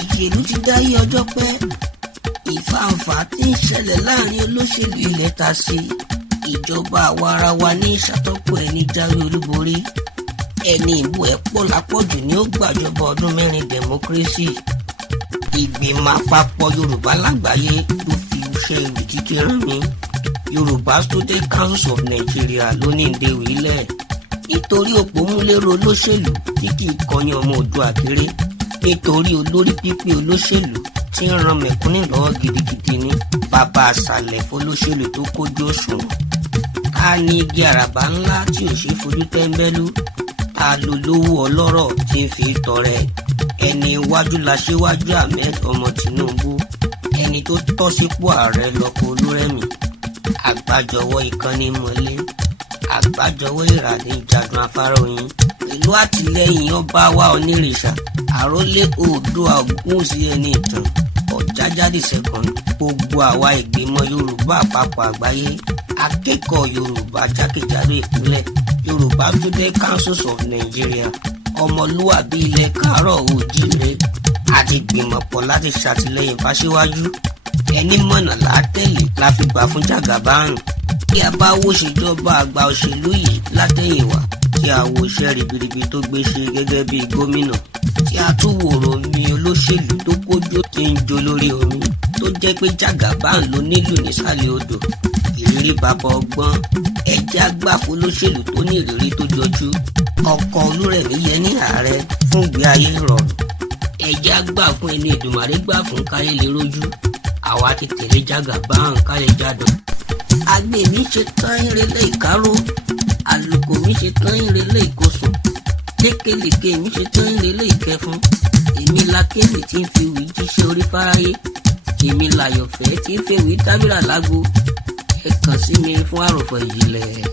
ìṣèlú ti dáyé ọjọ́ pẹ́, ìfàǹfà tí ń ṣẹlẹ̀ láàrin olóṣèlú ilẹ̀ ta sí ìjọba àwarawa ní ìṣàtọ́pọ̀ ẹni jáwé olúborí. Ẹni ìbò ẹ̀ pọ̀ lápọ̀jù ni ó gbàjọba ọdún 4 democracy. Ìgbìmọ̀ àpapọ̀ Yorùbá lágbàáyé ló fi iṣẹ́ ìwé kíké rán mi. Yorùbá Student Council of Nigeria ló ní ìdèwì ilẹ̀. Nítorí òpómúlérò olóṣèlú tí kì í kọyán ọmọ Oòduà kéré. Nítorí olórí pípé olóṣèlú tí ń ran mẹ̀kúnnù lọ́wọ́ gidigidi ní bàbá àṣàlẹ̀ fọlóṣèlú tó kójú òṣùwọ̀n. Ká ní igi àràbà ńlá tí ò ṣe fojú tẹ́ńbẹ́lú. Ta ló lówó ọlọ́rọ̀ tí ń fi tọrẹ. Ẹni iwájú làṣíwájú Ahmed ọmọ Tinubu. Ẹni tó tọ́ sípò ààrẹ lọ́kọ Olúrẹ̀mí. Àgbájọwọ́ ìkànnì mọ́lé. Àgbájọwọ́ ìràdé ìjàdùn afárá oyin. Pẹ̀lú àtìlẹ́yìn ọba wa onírìṣà. Àrólé Oòduà Ògúnwùsì ẹni ìtàn. Ọ̀jájádé second. Gbogbo àwa ìgbìmọ̀ Yorùbá àpapọ̀ àgbáyé. Akẹ́kọ̀ọ́ Yorùbá jákèjádò ìpínlẹ̀. Yorùbá Student Council of Nigeria. Ọmọlúwàbí ilẹ̀ káàárọ̀ oòjíire. Àti gbìmọ̀pọ̀ láti ṣàtìlẹ́yìn fáṣíwájú. Ẹni mọ̀nà látẹ̀lé la fi gbà fún Jagaban. Kí a bá wò ṣèjọba àgbà òṣèlú yìí látẹ̀yìnwá. Kí a wo iṣẹ́ ribiribi tó gbé ṣe gẹ́gẹ́ bí gómìnà. Kí a tún wòrò mi olóṣèlú tó kójú tí ń jó lórí omi. Tó jẹ́ pé Jagaban ló nílùú nísàlẹ̀ odò. Ìrírí bàbá ọgbọ́n. Ẹjẹ́ àgbàfo olóṣèlú tó ní ìrírí tó jọjú. Ọkọ Olúrẹ̀mí yẹ ní ààrẹ fún ìgbé ayé rọrùn. Ẹjẹ́ àgbà fún ẹni Èdùmàrè gbà fún káyé lè rójú. Àwa ti tẹ̀lé Jagaban káyé jádùn. Àgbè mi ṣe tán ìrẹ̀lẹ̀ ìkárò. Àlùkò mi ṣe tán ìrẹ̀lẹ̀ ìkosùn. Lékelèké mi ṣe tán ìrẹ̀lẹ̀ ìkẹfun. Èmi lakéwì tí ń fi wí jíṣẹ́ orí fáráyé. Èmi làyọ̀fẹ́ tí ń fẹ́ wí tábìrà lágbo. Ẹ kàn sí mi fún àròfọ̀ ìjìnlẹ̀.